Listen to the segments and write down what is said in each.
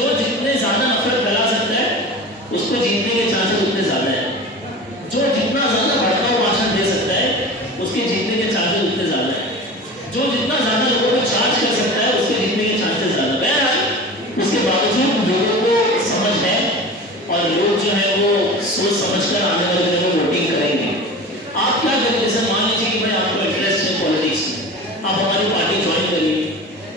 जो जितने ज्यादा नफरत फैला सकता है उसको जीतने के चांसेस उतने ज्यादा है। जो जितना ज्यादा भड़काऊ भाषण दे सकता है उसके जीतने के चांसेस उतने ज्यादा है। जो जितना ज्यादा लोगों को चार्ज कर सकता है उसके जीतने के चांसेस ज्यादा। बहरहाल उसके बावजूद लोगों को समझ है और लोग जो है वो सोच समझकर आने वाले दिनों में वोटिंग करेंगे। आप क्या करेंगे? जैसे मान लीजिए कि भाई आपको इंटरेस्ट है पॉलिटिक्स में, आप हमारी पार्टी ज्वाइन करिए,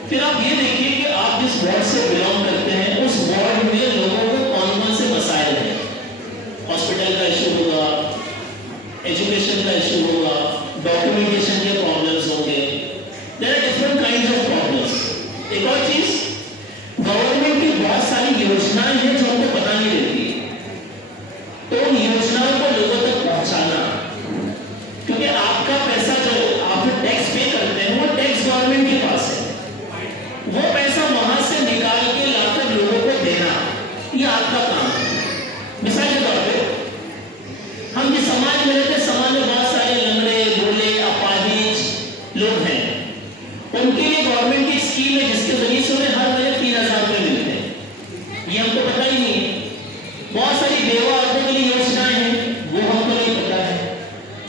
फिर आप ये देखिए कि आप जिस वार्ड से बिलोंग करते हैं उस वार्ड में लोगों को कौन कौन से मसाइल हैं। हॉस्पिटल का इशू होगा, एजुकेशन का इशू होगा, डॉक्यूमेंटेशन के प्रॉब्लम्स होंगे, there are different kinds of problems. एक और चीज, गवर्नमेंट की बहुत सारी योजनाएं हैं जो हमको पता नहीं रहती, तो उन योजनाओं को लोगों तक पहुंचाना, क्योंकि आपका पैसा जो आप टैक्स पे करते हैं वो टैक्स गवर्नमेंट के पास है, वो पैसा वहां से निकाल के लाकर लोगों को देना ये आपका काम है। मिसाल के तौर पे हम जिस समाज में रहते हैं, समाज में बहुत सारे लंगड़े बोले अपाहिज लोग हैं, उनके लिए गवर्नमेंट की स्कीम है जिसके जरिए से उन्हें हर महीने 3000 रुपए मिलते हैं, ये हमको पता ही नहीं है। बहुत सारी बेवा औरतों के लिए योजनाएं हैं वो हमको नहीं पता है।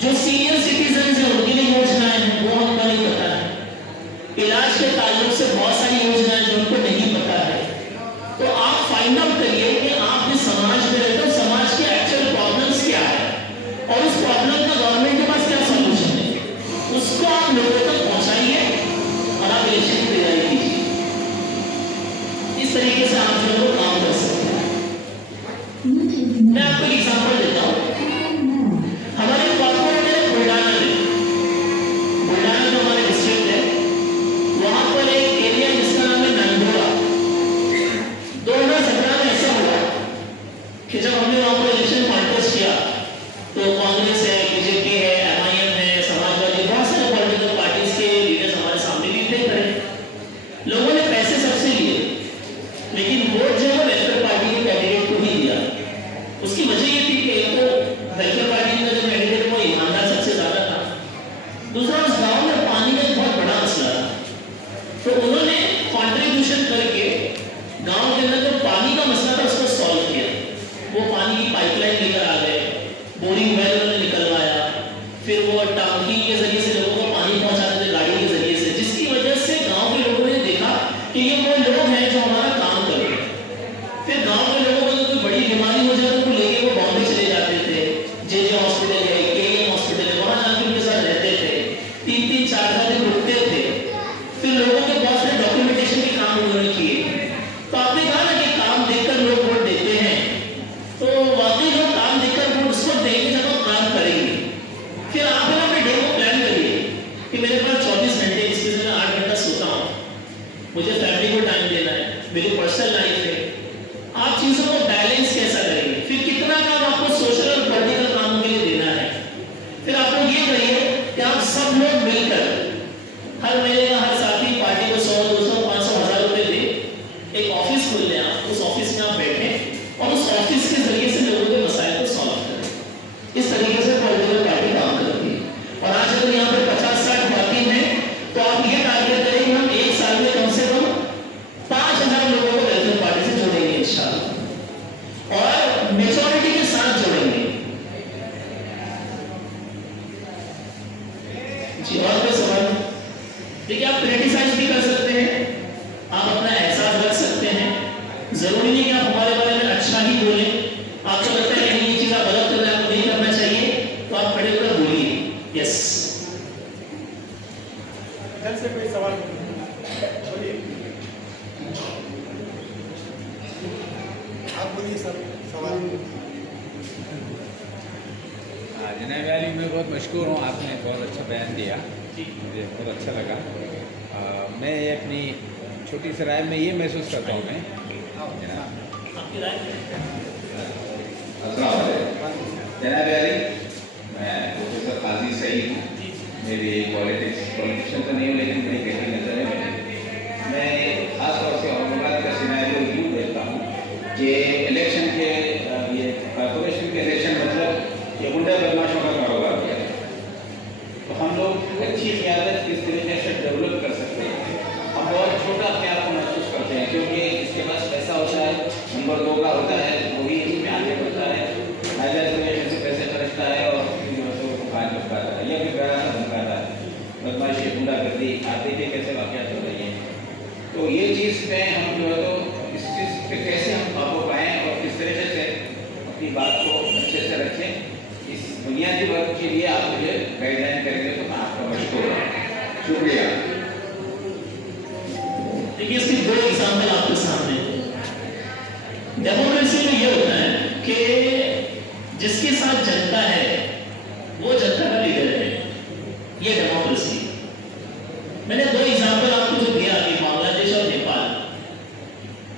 जो सीनियर सिटीजन है उनके लिए योजनाएं हैं वो हमको नहीं पता है। इलाज के ताल्लुक से बहुत सारी योजनाएं जो उनको नहीं पता है। तो आप फाइंड आउट करिए कि आप जिस समाज में रहते हो समाज के एक्चुअल प्रॉब्लम्स क्या है और उस प्रॉब्लम का गवर्नमेंट के पास क्या सॉल्यूशन है, उसको आप लोगों तक पहुंचाइए और आप इलेक्शन की तैयारी कीजिए। इस तरीके से आप जो है काम कर सकते हैं। मैं आपको एक एग्जांपल देता हूँ। हमारे कॉर्पोरेट है बुलढाना में, बुलढाना जो हमारे डिस्ट्रिक्ट है वहां पर एक एरिया जिसका नाम है नंदोरा। 2017 में ऐसा हुआ कि जब हमने वहां पर इलेक्शन कॉन्टेस्ट किया तो कांग्रेस है, बीजेपी है, एमआईएम है, समाजवादी, बहुत सारे पॉलिटिकल पार्टीज के लीडर्स हमारे सामने भी थे खड़े। लोगों ने पैसे सबसे लिए लेकिन वोट जो है वेलफेयर पार्टी के कैंडिडेट को ही दिया। उसकी वजह ये थी कि एक तो वेलफेयर पार्टी का जो कैंडिडेट वो ईमानदार सबसे ज्यादा था, दूसरा उस गांव में पानी का एक बहुत बड़ा मसला था, तो उन्होंने कॉन्ट्रीब्यूशन करके गांव के अंदर जो पानी का मसला था उसको सॉल्व किया। वो पानी की पाइपलाइन लेकर आ गए, बोरिंग वेल उन्होंने निकलवाया, फिर वो टांकी के जरिए से लोगों को पानी पहुंचाते थे गाड़ी के जरिए से, जिसकी वजह से गांव के लोगों ने देखा कि ये वो लोग हैं जो हमारा काम कर रहे हैं। फिर गांव के लोगों को कोई बड़ी बीमारी हो जाए तो लेके वो बॉम्बे चले जाते थे, जे हॉस्पिटल है, केएम हॉस्पिटल है, वहां जाके उनके साथ रहते थे, 3-3 4 दिन रुकते थे। फिर लोगों के बहुत सारे डॉक्यूमेंटेशन के काम उन्होंने किए। तो आपने कहा ना कि काम देखकर लोग वोट देते हैं, तो वाकई लोग काम देखकर वोट उसको देंगे जब वो काम करेंगे। फिर आप ना अपने डे को प्लान करिए कि मेरे पास 24 घंटे, इसमें से मैं 8 घंटा सोता हूँ, मुझे फैमिली को टाइम देना है, मेरी पर्सनल लाइफ है। आप चीजों को बैलेंस कैसा करेंगे, फिर कितना काम आपको सोशल और पॉलिटिकल कामों के लिए देना है। फिर आप लोग ये करिए कि आप सब लोग मिलकर हर महीने का हर साथी पार्टी को 100, 200, 500, 1000 रुपए दे, एक ऑफिस खोल लें आप, उस ऑफिस में आप बैठे और उस ऑफिस के जरिए से लोगों के मसाइल को सॉल्व करें। इस तरीके से पॉलिटिकल पार्टी काम करती है। और आज अगर यहाँ पर 50-60 बाकी हैं तो आप ये टारगेट करें कि हम एक साल में कम से कम 5000 लोगों को वेलफेयर पार्टी से जोड़ेंगे इंशाल्लाह, और मेजॉरिटी के साथ जोड़ेंगे। जी और कोई सवाल? देखिए आप क्रिटिसाइज भी कर सकते हैं, आप अपना एहसास रख सकते हैं, जरूरी नहीं कि आप हमारे बारे में अच्छा ही बोलें। आपको लगता है कि ये चीज आप गलत कर रहे हैं, आपको नहीं करना चाहिए, तो आप खड़े होकर बोलिए। यस से कोई सवाल बोलिए, आप बोलिए सर सवाल। जनाब वाली मैं बहुत मशहूर हूँ, आपने बहुत अच्छा बयान दिया, मुझे बहुत अच्छा लगा। मैं अपनी छोटी सी राय में ये महसूस करता हूँ मैं जनाब वाली, मैं प्रोफेसर काजी सईद हूँ, मेरी पॉलिटिशियन तो नहीं हूँ लेकिन मेरी गहरी नजर है मेरी। मैं खासतौर से औरंगाबाद का सिनेरियो यूँ देखता हूँ कि इलेक्शन के ये कॉर्पोरेशन के इलेक्शन मतलब ये गुंडा बदमाशों का कारोबार किया। तो हम लोग अच्छी क़यादत किस तरीके डेवलप कर सकते हैं। हम बहुत छोटा अपने आप को महसूस करते हैं क्योंकि इसके पास पैसा होता है, नंबर 2 का होता है वो भी इसमें आगे बढ़ता है, महिला एसोसिएशन से पैसे खर्चता है और फिर जो है सो वो कान चुपकाता है या फिर गया सा धमकाता है, बदमाशी गुंडागर्दी आप देखिए कैसे वाक़यात हो रही है। तो ये चीज़ में हम जो है तो इस चीज़ पे कैसे हम काबू पाएँ और किस तरीके से अपनी बात को अच्छे से रखें, इस बुनियादी वर्ग के लिए आप मुझे गाइडलाइन करेंगे तो मैं आपका मशहूर हूँ। शुक्रिया। देखिए इसके दो एग्जाम्पल आपके सामने। डेमोक्रेसी में ये होता है कि जिसके साथ जनता है वो जनता का लीडर है, ये डेमोक्रेसी। मैंने दो एग्जाम्पल आपको जो दिया अभी, बांग्लादेश और नेपाल।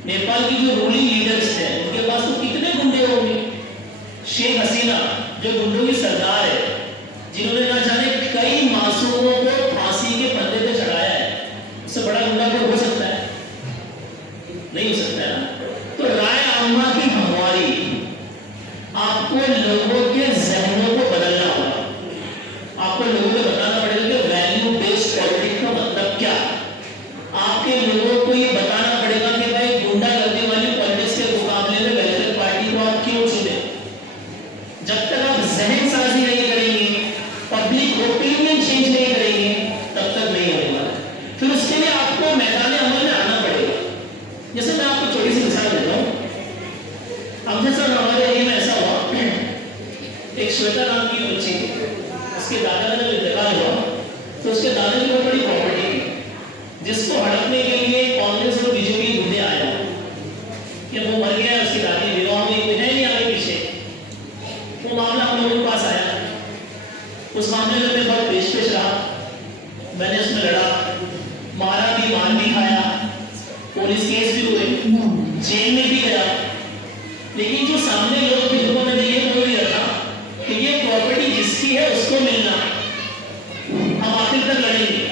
नेपाल की जो रूलिंग लीडर्स हैं उनके पास तो कितने गुंडे होंगे। शेख हसीना जो गुंडों की सरदार है, जिन्होंने ना जाने कई मासूमों को फांसी के फंदे पे चढ़ाया है, उससे बड़ा गुंडा कोई हो सकता है? नहीं हो सकता है ना। तो राय आम्मा की हमारी आपको लोगों के जहनों को बदलना होगा। आपको लोगों को बताना पड़ेगा कि वैल्यू बेस्ड पॉलिटिक्स का मतलब क्या। आपके लोगों को ये बताना पड़ेगा कि भाई गुंडागर्दी वाली पॉलिटिक्स के मुकाबले में वेलफेयर पार्टी को आप क्यों चुने। जब तक आप जहन साजी नहीं करेंगे, पब्लिक ओपिनियन चेंज नहीं करेंगे, तब तक नहीं होगा। फिर उसके लिए आपको मैदान अमल में आना पड़ेगा। जैसे मैं आपको छोटी सी मिसाल देता हूँ। अब जैसा हमारे एरिया में ऐसा हुआ, एक श्वेता नाम की बच्ची, उसके दादा का जब इंतकाल हुआ तो उसके दादा की बहुत बड़ी प्रॉपर्टी थी, जिसको हड़पने के लिए कांग्रेस और बीजेपी गुंडे आया कि वो मर गया, उसकी दादी विवाह में कोई है नहीं आगे पीछे। वो मामला हम लोगों के पास आया। उस मामले में मैं बहुत पेश रहा, मैंने उसमें लड़ा, मारा भी, मान भी खाया, पुलिस केस भी हुए, जेल में भी गया। लेकिन जो सामने लोग थे उन्होंने ये बोल दिया था कि ये प्रॉपर्टी जिसकी है उसको मिलना, हम आखिर तक लड़ेंगे।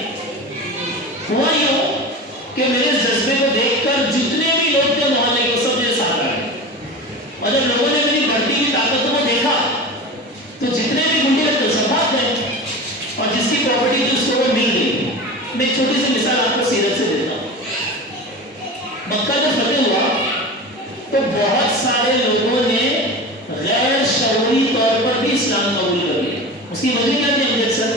हुआ यूं कि मेरे जज्बे को देखकर जितने भी लोग थे मोहल्ले के सब मेरे साथ आ गए, और जब लोगों ने मेरी बढ़ती हुई ताकतों को देखा तो जितने भी गुंडे थे सब भाग गए, और जिसकी प्रॉपर्टी थी उसको वो मिल गई। मैं एक छोटी सी मिसाल आपको सीरत से देता हूँ। मक्का जब फतेह हुआ तो बहुत सारे लोगों ने गैर शऊरी तौर पर भी इस्लाम कबूल कर लिया। उसकी वजह क्या थी अमजद सर?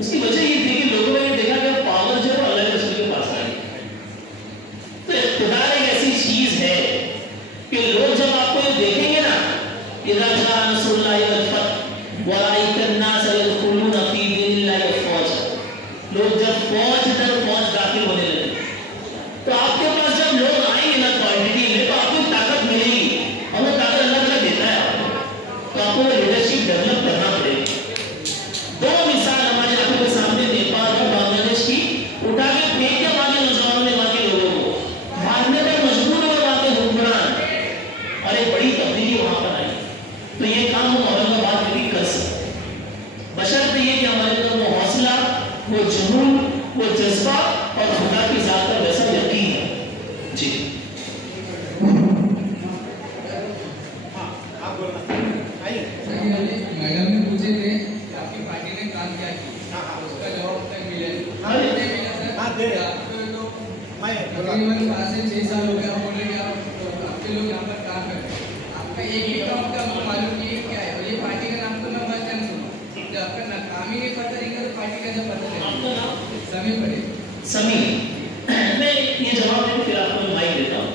उसकी वजह ये थी कि लोगों ने देखा कि पावर जो है अल्लाह के रसूल के पास आई। तो इख्तिदार एक ऐसी चीज है कि लोग जब आपको ये देखेंगे ना, इज़ा जाअ नस्रुल्लाहि वल फतह व रअयतन नास यदखुलूना फी दीनिल्लाहि अफ़वाजा, लोग जब फौज दर फौज दाखिल होने लगे तो आपके पास जब लोग आएंगे ना क्वांटिटी में, तो आपको ताकत मिलेगी, और वो ताकत अल्लाह ताला देता है आपको। तो आपको लीडरशिप डेवलप करना पड़ेगा। दो मिसाल हमारे आंखों के सामने नेपाल और बांग्लादेश की, उठा के फेंक के वहां के नौजवानों ने वहां के लोगों को भागने पर मजबूर हुए वहां के हुक्मरान, और एक बड़ी तब्दीली वहां पर आई। तो ये काम हम औरंगाबाद में भी कर सकते हैं, बशर्ते ये कि हमारे अंदर वो हौसला, वो जुनून, वो जज्बा और खुदा की जात पर वैसा यकीन है। जी हाँ, आप बोलना आइए। मैडम ने पूछे थे आपकी पार्टी ने काम क्या किया, हाँ, उसका जवाब तक मिले हाँ, नहीं मिला सर। हाँ, दे रहे हैं। आपको तो मैं बोला तकरीबन 5 से 6 साल हो गए, आप बोल रहे कि आप आपके लोग यहाँ पर काम कर रहे हैं। आपका एक ही काम का आपको मालूम नहीं है क्या है, और ये पार्टी का नाम तो मैं फर्स्ट टाइम सुना। जब आपका काम ही नहीं पता रहेगा तो पार्टी का जब पता आपका चलेगा। नाम? समीर पड़े। समीर, मैं ये जवाब देकर फिर आपको माइक देता हूँ।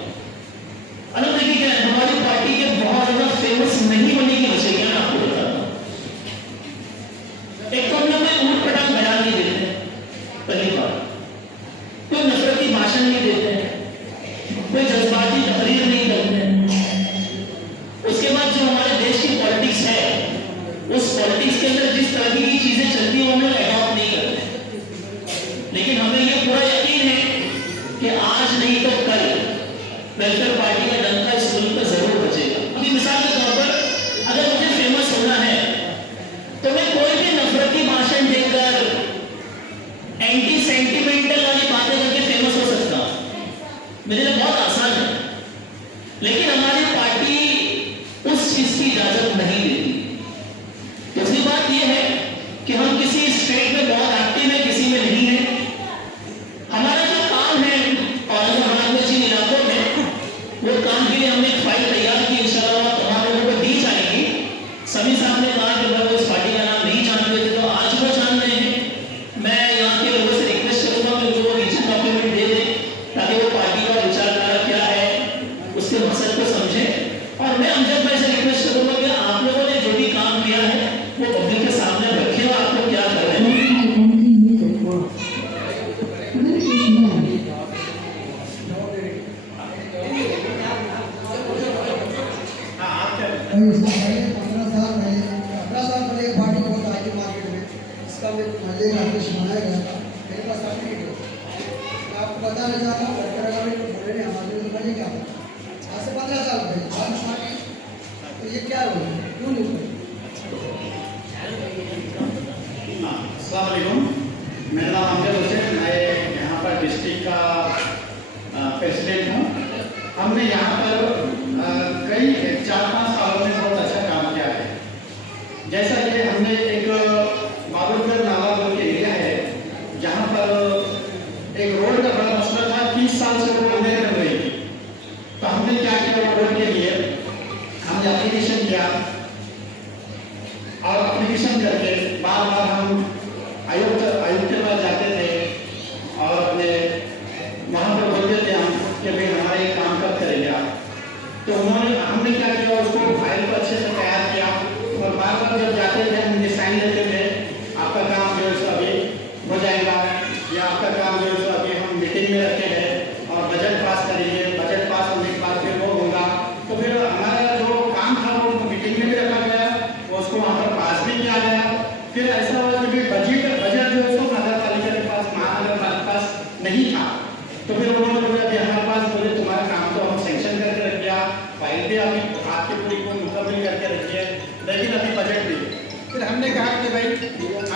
अलग देखिए क्या है, हमारी पार्टी के बहुत ज्यादा फेमस नहीं होने की वजह क्या मैं आपको बताता हूँ। एक तो हम लोग ऊट पटांग बयान नहीं देते, पहली बात। कोई नफरती भाषण नहीं देते, कोई जज्बाती तकरीर नहीं करते। उसके बाद जो हमारे देश की पॉलिटिक्स है, उस पॉलिटिक्स के अंदर जिस तरह की चीजें चलती हैं वो हम लोग एडॉप्ट नहीं करते। लेकिन हमें ये पूरा यकीन है कि आज नहीं तो कल वेलफेयर पार्टी का डंका इस मुल्क पर जरूर बचेगा। अभी मिसाल के तौर पर अगर मुझे फेमस होना है तो मैं कोई भी नफरती भाषण देकर, एंटी सेंटिमेंटल वाली बातें करके फेमस हो सकता हूं। मेरे लिए बहुत आसान है। लेकिन हमारी पार्टी उस चीज की इजाजत नहीं देती। दूसरी बात यह है कि हम किसी स्टेट में बहुत एक्टिव है, किसी में नहीं है। हमारा जो काम है औरंगाबाद में जिन इलाकों में, वो काम के लिए हम जाना वर्कर अगर बोले नहीं हमारे तो बने क्या आज से 15 साल पहले बारिश पानी तो ये क्या हो क्यों नहीं हुआ? अस्सलाम वालेकुम, मेरा नाम अमजद हुसैन, मैं यहाँ पर डिस्ट्रिक्ट का प्रेसिडेंट हूँ। हमने यहाँ पर कई 4-5 सालों में बहुत अच्छा काम किया है। जैसा कि हमने एक बाबुलगढ़ नाला बोल के एरिया है जहाँ पर एक रोड का बड़ा मसला था, 30 साल से रोड नहीं बन रही थी। तो हमने क्या किया, रोड के लिए हमने एप्लीकेशन किया और एप्लीकेशन करके बार बार हम आयुक्त के पास जाते थे और अपने वहाँ पर बोलते थे हम कि भाई हमारा ये काम कब करेंगे आप। तो हमने क्या किया, उसको फाइल को अच्छे से तैयार किया और बार बार जब जाते थे हम साइन लेते थे, आपका काम जो है सो अभी हो जाएगा या आपका काम जो है सो अभी हम मीटिंग में रखे हैं और बजट पास करेंगे, बजट पास होने के बाद फिर वो होगा। तो फिर हमारा जो काम था वो मीटिंग में भी रखा गया, उसको वहाँ पर पास भी किया गया। फिर ऐसा हुआ कि बजट जो है सो नगर पालिका के पास, महानगर पालिका के पास नहीं था। तो फिर उन्होंने बोला कि हमारे पास, बोले तुम्हारा काम तो हम सेंक्शन करके रख दिया, फाइल भी अभी आपके पूरी को मुकम्मल करके रखिए, लेकिन अभी बजट नहीं है। फिर हमने कहा कि भाई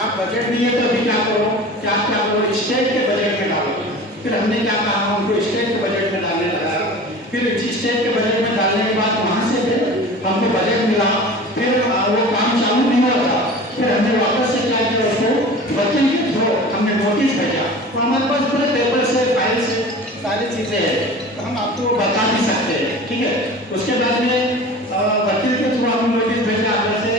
आप बजट नहीं है तो अभी क्या करो, क्या करो, स्टेट के बजट में डालो। फिर हमने क्या कहा, उनको स्टेट के बजट में डालने लगा। फिर स्टेट के बजट में डालने के बाद वहाँ से फिर हमको बजट मिला, फिर वो काम चालू नहीं हुआ था। फिर हमने वापस से क्या किया, उसको वकील के थ्रू हमने नोटिस भेजा। तो हमारे पास पूरे पेपर से, फाइल से सारी चीज़ें हैं, तो हम आपको बता भी सकते हैं, ठीक है। उसके बाद में वकील के थ्रू हमने नोटिस भेजा, अगर से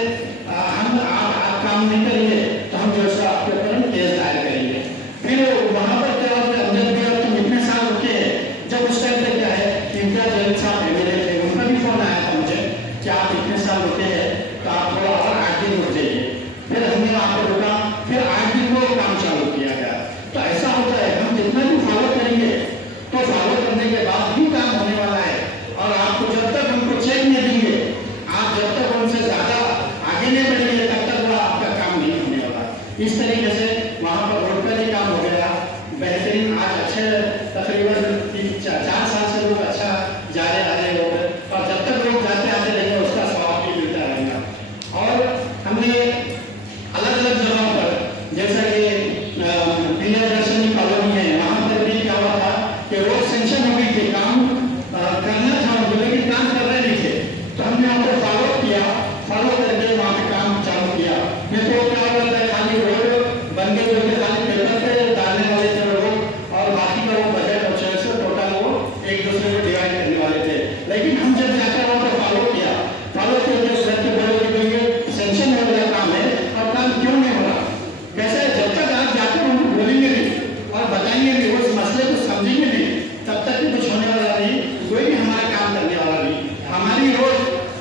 हम आप काम नहीं करेंगे तो हम जो है आपके ऊपर हम केस दायर करेंगे। फिर वहाँ पर क्या होता है, अंदर भी तुम इतने साल रुके हैं, जब उस टाइम पर क्या है, इम्तियाज जलील साहब MLA थे, उनका भी फोन आया था मुझे कि आप इतने साल रुके हैं तो आप थोड़ा और 8 दिन रुक जाइए। फिर हमने वहाँ पर रुका, फिर 8 दिन वो काम चालू किया गया। तो ऐसा होता है, हम जितना भी फॉलो करेंगे तो फॉलो करने के बाद भी काम होने वाला है। और आपको जब तक उनको चेक नहीं देंगे, आप जब तक उनसे ज़्यादा आगे नहीं बढ़ेंगे, तब तक वो आपका काम नहीं होने वाला। इस तरीके से वहाँ पर रोड का ही काम हो गया बेहतरीन। आज अच्छे तकरीबन 3-4 साल से लोग अच्छा जा रहे आ रहे हो, और जब तक लोग जाते आते रहेंगे उसका स्वाब भी मिलता रहेगा। और हमने अलग अलग जगहों पर, जैसा कि प्रियदर्शनी कॉलोनी है, वहाँ पर भी क्या हुआ था कि रोड सेंक्शन हो गई थी, काम करना था उनको, लेकिन काम कर रहे नहीं थे। तो हमने वहाँ पर फॉलो किया, फॉलो करके वहाँ पे काम चालू किया। नहीं तो क्या होता है, खाली रोड बन गए जो कि खाली पेपर पे डालने वाले थे लोग, और बाकी का वो बजट और चेक से टोटल वो एक दूसरे को डिवाइड करने वाले थे। लेकिन हम जब जाकर वहाँ पर फॉलो किया, फॉलो करके सर के बोले कि सेंक्शन हो गया काम है और काम क्यों नहीं हो रहा। कैसे, जब तक आप जाकर उनको बोलेंगे नहीं और बताएंगे नहीं, उस मसले को समझेंगे नहीं, तब तक भी कुछ होने वाला नहीं, कोई भी हमारा काम करने वाला नहीं। हमारी रोड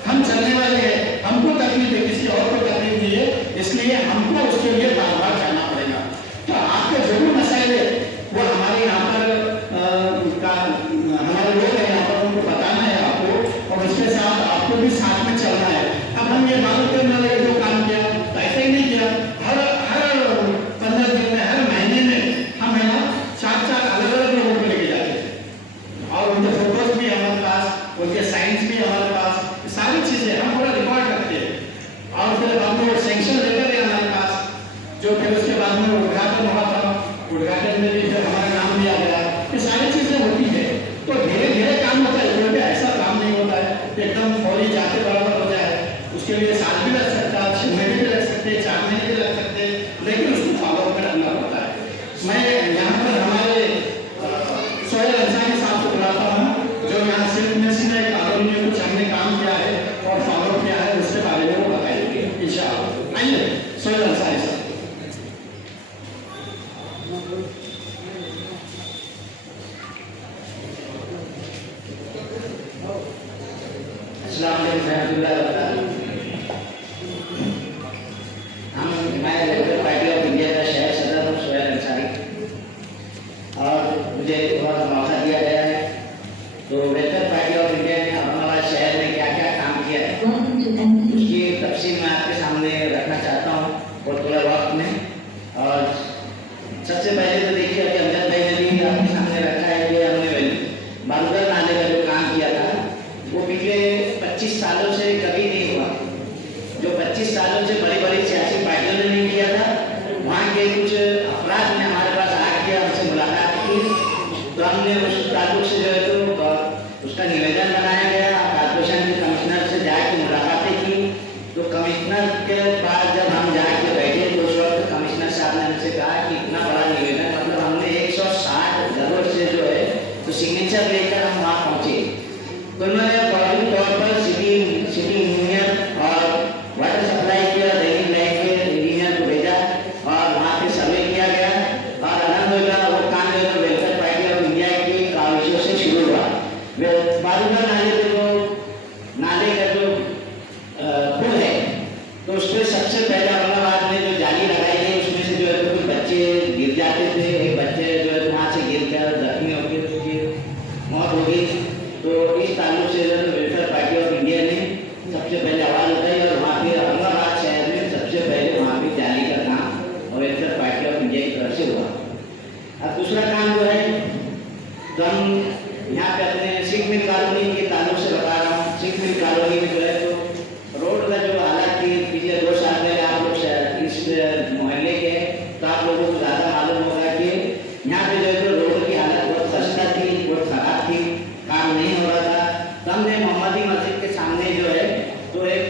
हम चलने वाले हैं, हमको तकलीफ है, किसी और को तकलीफ नहीं है, इसलिए हमको उसके लिए बार बार जाना पड़ेगा। तो आपके जो भी मसाइल है वो हमारे यहाँ पर हमारे लोग हैं यहाँ पर, उनको बताना है आपको, और उसके साथ आपको भी साथ में चलना है। अब हम ये मालूम करने वाले जो काम किया तो ऐसा ही नहीं किया, हर 15 दिन में, हर महीने में हम है ना 4-4 अलग अलग लोगों को लेके जाते थे, और उनके फोटोज भी हमारे पास, उनके साइंस भी हमारे पास, सारी चीज़ें हम पूरा रिकॉर्ड रखते हैं। और फिर हमने सेंक्शन लेटर है हमारे पास, जो फिर उसके बाद में उद्घाटन हुआ था, उद्घाटन में भी फिर हमारा नाम दिया गया। ये सारी चीज़ें होती है, तो धीरे धीरे काम होता है, क्योंकि ऐसा काम नहीं होता है एकदम फौरी जाते बराबर हो जाए। उसके लिए साल भी लग सकता है, 6 महीने भी लग सकते हैं, 4 महीने भी लग सकते हैं, लेकिन उसको फॉलो अप करना पड़ता है। मैं यहाँ पर हमारे सोहेल अंसारी साहब को बुलाता हूँ, जो यहाँ सिर्फ में कॉलोनी में कुछ हमने काम किया है और फॉलो किया है, उसके बारे में वो बताएंगे इंशाअल्लाह। आइए सोहेल अंसारी साहब। अस्सलाम वालेकुम रहमतुल्लाहि व बरकातहू। मैं लेबर पार्टी ऑफ इंडिया का शहर सदर हूँ, सोहेल अंसारी, और मुझे थोड़ा सा मौका दिया गया है। तो लेबर पार्टी ऑफ इंडिया ने हमारा शहर में क्या क्या काम किया है उसकी तफसील मैं आपके सामने रखना चाहता हूँ और थोड़ा वक्त में। और सबसे पहले तो देखिए, अभी अमजद भाई ने भी आपके सामने रखा है कि ताल्लुक से जो है तो उसका निवेदन बनाया गया। कॉर्पोरेशन के कमिश्नर से जाके मुलाकातें की, तो कमिश्नर के पास जब हम जाके बैठे तो उस वक्त कमिश्नर साहब ने हमसे कहा कि इतना बड़ा निवेदन, मतलब हमने 160 घरों से जो है तो सिग्नेचर लेकर हम वहाँ पहुँचे। तो उन्होंने फौरी तौर पर सिटी इंजीनियर और वाटर सप्लाई के ड्रेनेज लाइन के इंजीनियर को भेजा और वहाँ पे सर्वे किया गया और अलहमदुलिल्लाह वो काम जो है वेलफेयर पार्टी ऑफ इंडिया की काविशों से शुरू हुआ। बारूदा नाले पे जो नाले का जो पुल है तो उस पर सबसे पहले औरंगाबाद में जो जाली लगाई गई उसमें से जो है तो कुछ बच्चे गिर जाते थे। एक बच्चे जो है वहाँ से गिर कर जख्मी हो गए, उसकी मौत हो गई। तो इस ताल्लुक से जो है वेलफेयर पार्टी ऑफ इंडिया ने सबसे पहले आवाज़ उठाई और वहाँ पे औरंगाबाद शहर में सबसे पहले वहाँ पे जाली का काम वेलफेयर पार्टी ऑफ इंडिया की तरफ से हुआ। अब दूसरा काम जो है तो हम यहाँ पे अपने सिख मिल कॉलोनी के ताल्लुक से बता रहा हूँ। सिख मिल कॉलोनी में जो है तो रोड का जो हालत थी पिछले 2 साल पहले आप लोग इस मोहल्ले के, तो आप लोगों को ज़्यादा मालूम होगा कि यहाँ पे जो है तो रोड की हालत बहुत खस्ता थी, बहुत खराब थी, काम नहीं हो रहा था। तो हमने मोहम्मदी मस्जिद के सामने जो है तो एक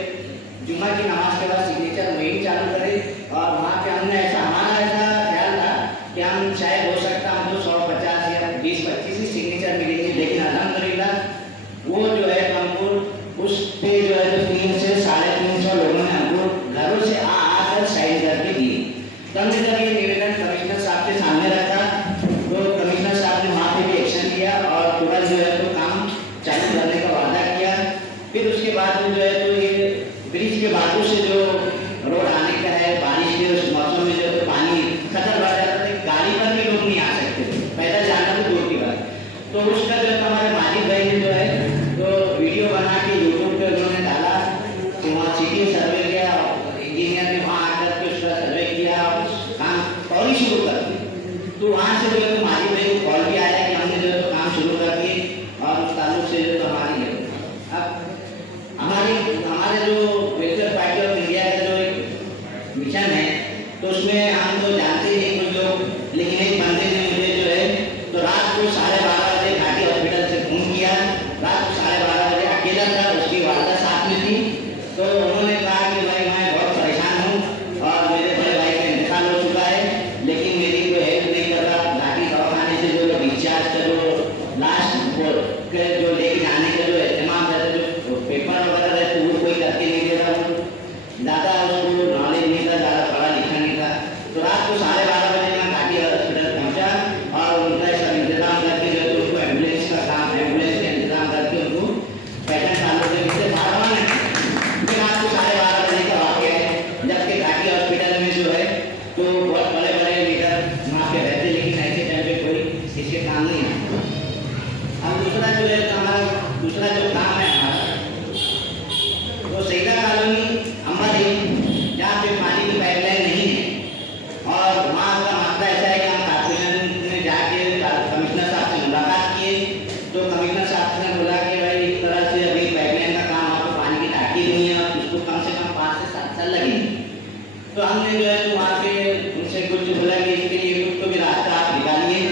जुम्मा की नमाज के बाद सिग्नेचर मुहिम चालू करी और वहाँ पे हमने हमारा ऐसा ख्याल था कि हम शायद हो सकता हमको 150 या 20-25 ही सिग्नेचर मिलेंगे, लेकिन अल्हम्दुलिल्लाह वो जो है हमको उस पे जो है 300 से 350 लोगों ने हमको घरों से आकर साइन करके दिए। तो हमने जब ये निवेदन कमिश्नर साहब के सामने रखा तो कमिश्नर साहब ने वहाँ पे भी एक्शन लिया और तुरंत जो है तो काम चालू करने का वादा किया। फिर उसके बाद में जो है तो ये ब्रिज के बाजू से जो रोड आने का है, बारिश के उस मौसम में जो है तो पानी खतर बढ़ जाता था, गाड़ी पर भी लोग नहीं आ सकते थे, पैदल जाना तो दूर की बात। तो उसका जो है हमारे मालिक भाई ने जो है तो वीडियो बना के यूट्यूब पे उन्होंने डाला। तो वहाँ सिटी सर्वे किया, इंजीनियर ने वहाँ आकर के उसका सर्वे किया, काम फौरी शुरू कर दिया। तो वहाँ से जो है तो मालिक भाई को कॉल भी आया कि हमने जो है तो काम शुरू कर दिए और उस ताल्लुक से जो है तो अब हमारे जो वेलफेयर पार्टी ऑफ इंडिया का जो एक मिशन है तो उसमें हम तो जानते ही कुछ लोग, लेकिन एक बंदे ने मुझे जो है तो रात को 12:30 बजे घाटी हॉस्पिटल से फोन किया। रात को 12:30 बजे अकेला था, उसकी वालदा साथ में थी। तो उन्होंने कहा कि भाई मैं बहुत परेशान हूँ और मेरे बड़े भाई का इंतकाल हो चुका है, लेकिन मेरी कोई हेल्प नहीं कर रहा। घाटी दवाखाने से जो डिस्चार्ज का जो लास्ट जो लेके जाने का जो एहतमाम रहता है, जो पेपर वगैरह रहते वो कोई करके नहीं दे रहा। ज़्यादा उसको नॉलेज नहीं था, ज़्यादा पढ़ा लिखा नहीं था। तो रात को 12:30 बजे मैं घाटी हॉस्पिटल पहुँचा और उनका सब इंतजाम करके जो है तो उनको एम्बुलेंस का इंतजाम करके उनको पैटर्न चालू करके बाहर आना है। फिर रात को 12:30 बजे का वाक़या है, जबकि घाटी हॉस्पिटल में जो है तो बहुत बड़े बड़े लीडर वहाँ पे रहते, लेकिन ऐसे टाइम पे कोई इसके काम नहीं आता। अब दूसरा जो है हमारा दूसरा जो काम है हमारा वो सईदा कॉलोनी अम्बादेव, जहाँ पे पानी की पाइपलाइन नहीं है और वहाँ का मामला ऐसा है कि हम कॉर्पोरेशन में जाके कमिश्नर साहब से मुलाकात किए। तो कमिश्नर साहब ने बोला कि भाई इस तरह से अभी पाइपलाइन का काम, वहाँ पर पानी की टाँकी नहीं है और उसको कम से कम 5 से 7 साल लगेंगे। तो हमने जो है तो वहाँ पे उनसे कुछ बोला कि इसके लिए कुछ तो भी रास्ता आप निकालिए।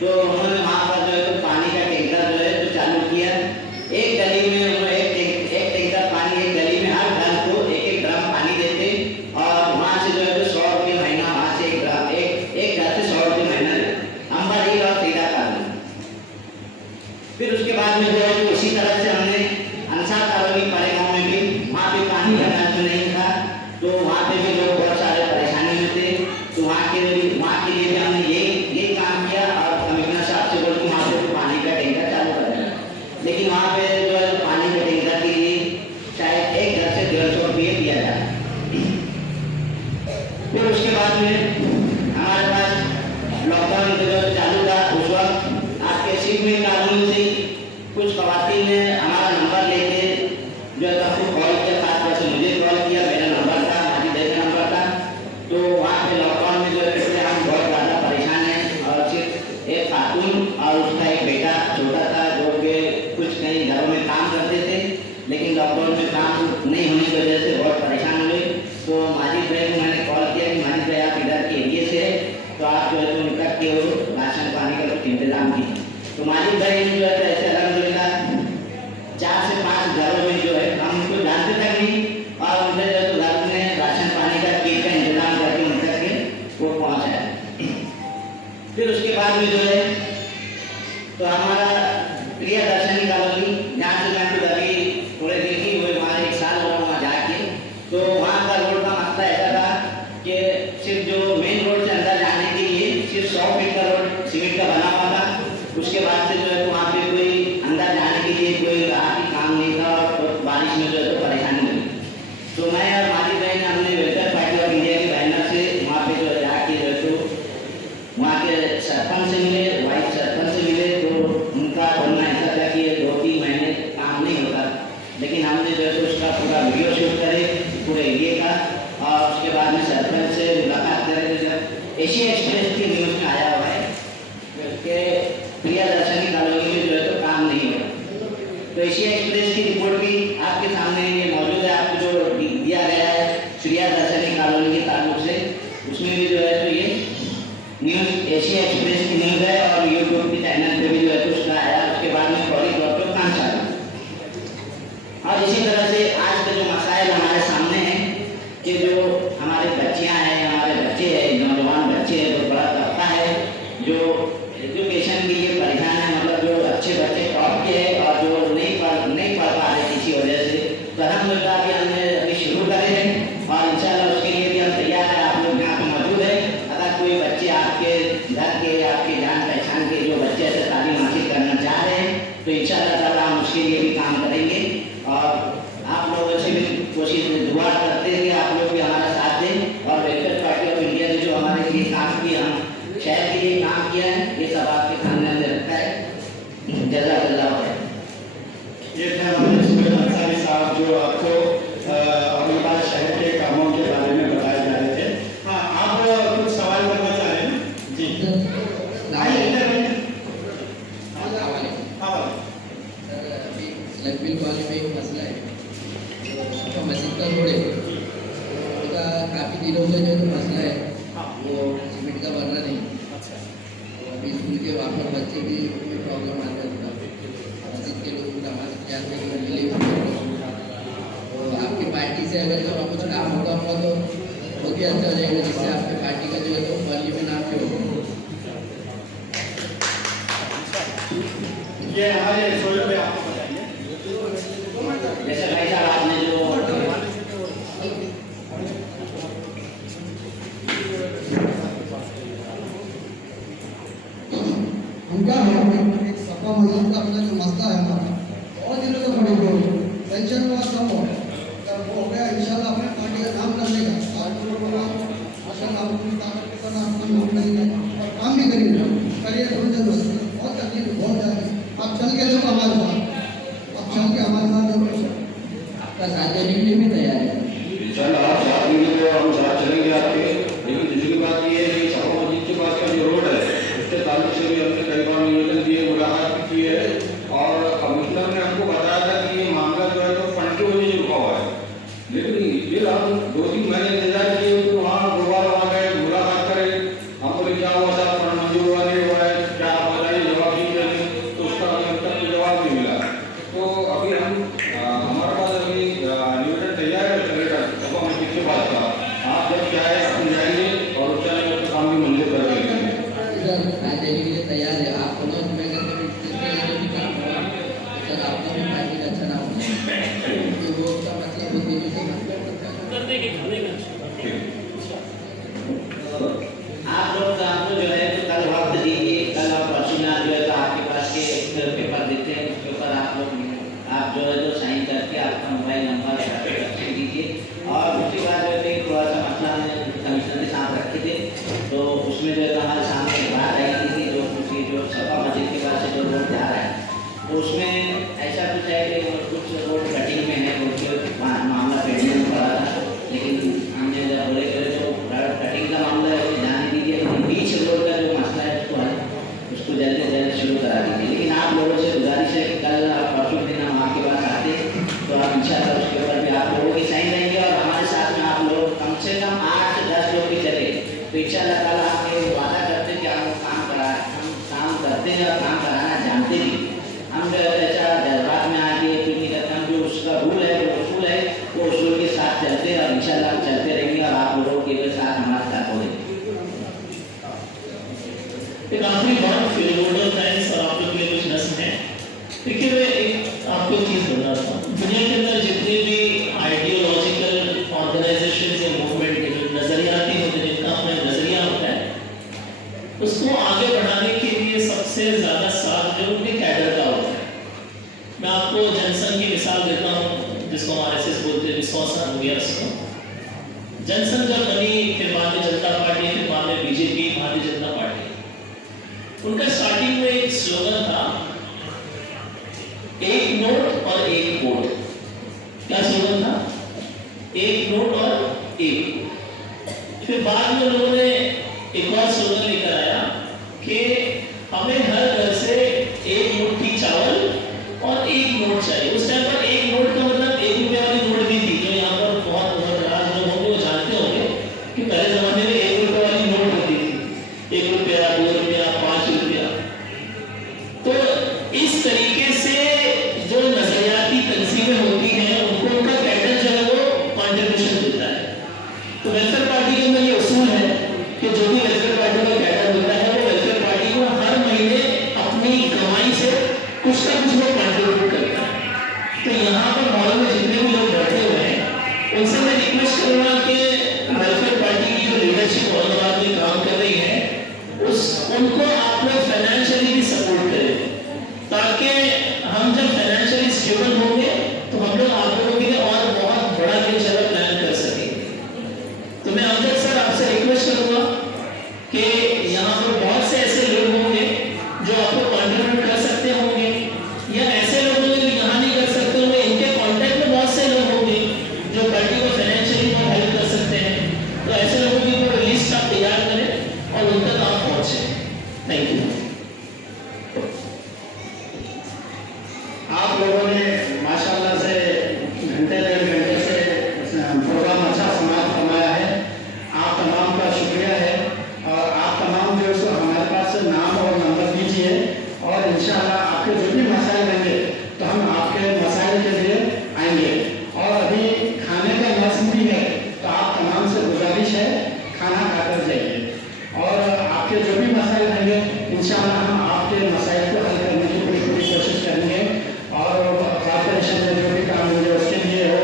तो उन्होंने वहाँ पर जो है तो पानी का टैंकर जो है तो चालू किया। एक गली में उन्होंने एक टैंकर पानी, एक गली में हर घर को एक ड्रम पानी देते और वहाँ से जो है तो 100 रुपये महीना, वहाँ से एक घर से 100 रुपये महीना देते अम्बादेव और सईदा कॉलोनी। फिर उसके बाद में जो है तो इसी तरह से हमने अंसार कॉलोनी परे गाँव में भी, वहाँ पे पानी का नल नहीं था, तो वहाँ पे भी लोग बहुत सारे परेशानी में थे। तो वहाँ के लिए भी हमने ये काम किया और कमिश्नर साहब से बोल के वहाँ पे पानी का टैंकर चालू कर दिया। लेकिन वहाँ पे जो है पानी के टैंकर के लिए शायद एक घर से 150 रुपये दिया जाए। फिर उसके बाद में हमारे पास लॉकडाउन जो चालू था उस वक्त आपके सिख में कानून से कुछ खवातीन ने हमारा रही जो है ऐसे अलहमदुलिल्लाह 4 से 5 घरों में जो है हम उनको जानते तक नहीं और उनके जो है तो घर में राशन पानी का किट का इंतजाम करके उन तक के वो पहुँचाया। फिर उसके बाद में जो है तो हमारा प्रियदर्शनी कॉलोनी जहाँ से मैं खुद अभी थोड़े दिन ही हुए वहाँ 1 साल हुआ वहाँ जाके, तो वहाँ का रोड का मसला ऐसा था कि सिर्फ जो मेन रोड से अंदर जाने के लिए सिर्फ 100 फीट का रोड सीमेंट का बना हुआ था। उसके बाद से जो है वहाँ पे कोई अंदर जाने के लिए कोई राह की काम नहीं था और तो बारिश में जो है तो परेशानी हुई। तो मैं और माली भाई ने हमने वेलफेयर पार्टी ऑफ इंडिया की बैनर से वहाँ पे जो है जाके जो है तो वहाँ के सरपंच से मिले, वाइस सरपंच से मिले, तो उनका बोलना ऐसा था कि 2-3 महीने काम नहीं होता, लेकिन हमने जो है तो उसका पूरा वीडियो शूट करे पूरे एरिए का और उसके बाद में सरपंच से मुलाकात करें। तो जब एशिया एक्सप्रेस की न्यूज़ में आया हुआ है कि प्रियदर्शनी कॉलोनी में जो है तो काम नहीं हो रहा, तो एशिया एक्सप्रेस की रिपोर्ट भी आपके सामने ये मौजूद है, आपको जो दिया गया है प्रियदर्शनी कॉलोनी के ताल्लुक से, उसमें भी जो है तो ये न्यूज़ एशिया एक्सप्रेस की न्यूज़ है और यूट्यूब के चैनल पे भी जो है तो उसका आया। उसके बाद में फौरी तौर पर काम चालू। और इसी तरह से आज के जो मसाइल हमारे सामने हैं कि जो हमारे बच्चियां हैं, हमारे बच्चे हैं, नौजवान बच्चे हैं, जो बड़ा तबका है जो एजुकेशन के लिए परेशान है, मतलब जो अच्छे बच्चे टॉप के हैं और जो नहीं पढ़ पा रहे किसी वजह से, तो अल्हम्दुलिल्लाह अभी हमने अभी शुरू करे हैं और इंशाल्लाह उसके लिए भी हम तैयार हैं। आप लोग यहाँ पे मौजूद है, अगर कोई बच्चे आपके घर के आपके जान पहचान के जो बच्चे ऐसे तालीम हासिल करना चाह रहे हैं तो इंशाल्लाह ताला हम उसके लिए भी काम करेंगे और आप लोगों से भी कोशिश दुआ करते हुए आप लोग भी हमारा साथ दें और वेलफेयर पार्टी ऑफ इंडिया ने जो हमारे लिए काम किया, हम शहर के लिए काम किया है, ये सब आपके सामने हमने रखा है। जज़ाकल्लाह खैर। ये थे हमारे सुहेल अंसारी साहब जो आपको औरंगाबाद शहर के कामों के बारे में बताए जा रहे थे। हाँ, आप कुछ सवाल करना चाह रहे हैं? जी आइए इधर आइए। हाँ अभी लखबिल कॉलोनी में एक मसला है, तो मस्जिद का रोड है, उसका काफ़ी दिनों से जो मसला है वो सीमेंट का बन रहा नहीं। अभी स्कूल के वहाँ पर बच्चे भी कोई प्रॉब्लम आता है, मस्जिद के लोग नमाज जाते हैं और आपकी पार्टी से अगर जब कुछ काम होगा तो बहुत ही अच्छा हो जाएगा, जिससे आपकी पार्टी का जो है तो पार्टी में नाम भी होगा। ये हमारे सोहेल भाई आपको बताएंगे। जैसे भाई साहब आपने जो उनका है एक सपा मस्जिद का अपना जो मसला है हमारा बहुत दिनों से पड़े हुए पेंशन हुआ सब हो जब वो हो गया इंशाल्लाह अपने पार्टी का नाम कर लेगा। आज लोग बोला माशाल्लाह आप अपनी ताकत के साथ आपका नाम करेंगे और काम भी करेंगे, करिए बहुत तकलीफ बहुत ज़्यादा। आप चल के देखो हमारे साथ, आप चल के हमारे साथ देखो, आपका साथ देने के लिए भी तैयार है। इंशाल्लाह आप साथ देंगे तो हम साथ चलेंगे आपके। लेकिन दूसरी बात ये है कि सपा मस्जिद के पास का जो रोड है उसके ताल्लुक से भी हमने कई बार निवेदन दिए, मुलाकात भी की है और कमिश्नर ने हमको बताया था कि ये मामला जो है तो फंड की वजह से रुका हुआ है। लेकिन फिर हम 2-3 महीने इंतजार किए तो वहाँ दोबारा वहाँ गए, मुलाकात करें, हम बोले क्या हुआ था, फंड मंजूर हुआ नहीं हुआ है, क्या बताइए, जवाब दीजिए, तो उसका अभी अब तक कोई जवाब नहीं मिला। तो अभी हम हमारे पास अभी निवेदन तैयार है सपा मस्जिद के पास का, आप जब चाहे हम जाएंगे और उस टाइम में काम भी मंजूर कर देंगे। सर साथ देने के लिए तैयार है। आप दोनों मैं कहता हूँ जो भी काम होगा सर आपका भी पार्टी का अच्छा नाम होगा, तो वो उसका मतलब बहुत दिनों से कर देंगे आप लोग जो है तो कल वक्त दीजिए, कल और परसों में जो है तो आपके पास के एक पेपर देते हैं, उस पेपर आप जो है तो साइन करके आपका मोबाइल नंबर रख दीजिए। और उसके बाद जो है थोड़ा सा मसला कमिश्नर के साथ रखे थे, तो उसमें जो है हमारे सामने एक बात आई थी कि जो सपा मस्जिद के पास से जो रोड जा रहा है तो उसमें ऐसा कुछ है कि कुछ रोड कटिंग में है, कुछ मामला पेंडिंग में पड़ा था, लेकिन जिसको RSS बोलते हैं, 100 साल हो गया उसको। जनसंघ जब बनी, फिर बाद में जनता पार्टी, फिर बाद में बीजेपी, भारतीय जनता पार्टी। उनका स्टार्टिंग में एक स्लोगन था, एक नोट और एक वोट। क्या स्लोगन था? एक नोट और एक वोट। फिर बाद में लोगों ने एक और स्लोगन लेकर आया कि हमें हर घर से एक मुट्ठी चावल और एक नोट चाहिए। उस टाइम पर एक नोट का मतलब 1 रुपये वाली नोट भी थी, जो यहाँ पर बहुत दराज लोग होंगे वो जानते होंगे कि पहले जमाने में 1 रुपये वाली नोट होती थी, 1 रुपया, 2 रुपया, 5 रुपया। तो इस तरीके से जो नजरियाती तंजीमें होती हैं उनको उनका पैटर्न जो है वो कॉन्ट्रीब्यूशन देता है। तो वेलफेयर पार्टी के अंदर ये उसूल है कि जो भी वेलफेयर पार्टी का कैडर होता है वो वेलफेयर पार्टी को हर महीने अपनी कमाई से कुछ ना कुछ लोग कंट्रीब्यूट करता है। तो यहाँ पर मॉल में जितने भी लोग बैठे हुए हैं उनसे मैं रिक्वेस्ट करूँगा कि वेलफेयर पार्टी की जो लीडरशिप औरंगाबाद में काम कर रही है उनको आप लोग फाइनेंशियली भी सपोर्ट करें, ताकि हम जब फाइनेंशियली स्टेबल होंगे तो हम लोग आप लोगों के लिए और बहुत बड़ा इंशाल्लाह प्लान कर सकेंगे। तो मैं अमजद सर आपसे रिक्वेस्ट करूँगा कि यहाँ पर बहुत से ऐसे लोग होंगे जो आपको कॉन्ट्रीब्यूट कर सकते होंगे, या ऐसे लोग होंगे जो यहाँ नहीं कर सकते होंगे, इनके कॉन्टेक्ट में बहुत से लोग होंगे जो पार्टी को फाइनेंशियली बहुत हेल्प कर सकते हैं। तो ऐसे लोगों की कोई लिस्ट आप तैयार करें और उन तक आप पहुँचे। Thank you. आप लोगों ने माशाल्लाह से घंटे 1.5 घंटे से प्रोग्राम अच्छा समाप्त करवाया है। आप तमाम का शुक्रिया है और आप तमाम जो है सो हमारे पास नाम और नंबर दीजिए और इंशाल्लाह आपके जो भी मसाइल रहेंगे तो हम आपके मसाइल के लिए आएंगे। और अभी खाने का मौसम भी है तो आप तमाम से गुजारिश है खाना खाकर जाइए और आपके जो भी मसाइल रहेंगे इंशाल्लाह हम आपके मसाइल को हल करने की पूरी कोशिश करेंगे। और कॉर्पोरेशन से जो भी काम मुझे उसके लिए हो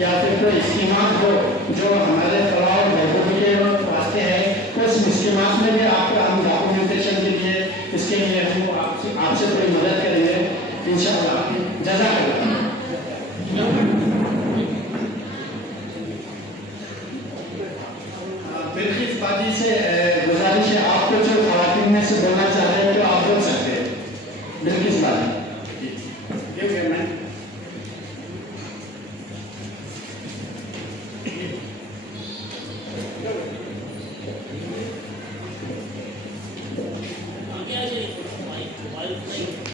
या फिर कोई स्कीमात हो जो हमारे फलाह और बहबूदी के वास्ते है, उस स्कीमात में भी आपका हम डॉक्यूमेंटेशन के लिए इसके लिए हम आपसे कोई मदद करेंगे इंशाअल्लाह। जज़ाकल्लाह। बिल्किस बाजी से गुजारिश है, आपको जो खवातीन में से बोलना चाह रहे हैं तो आप बोल सकते हैं। बिल्किस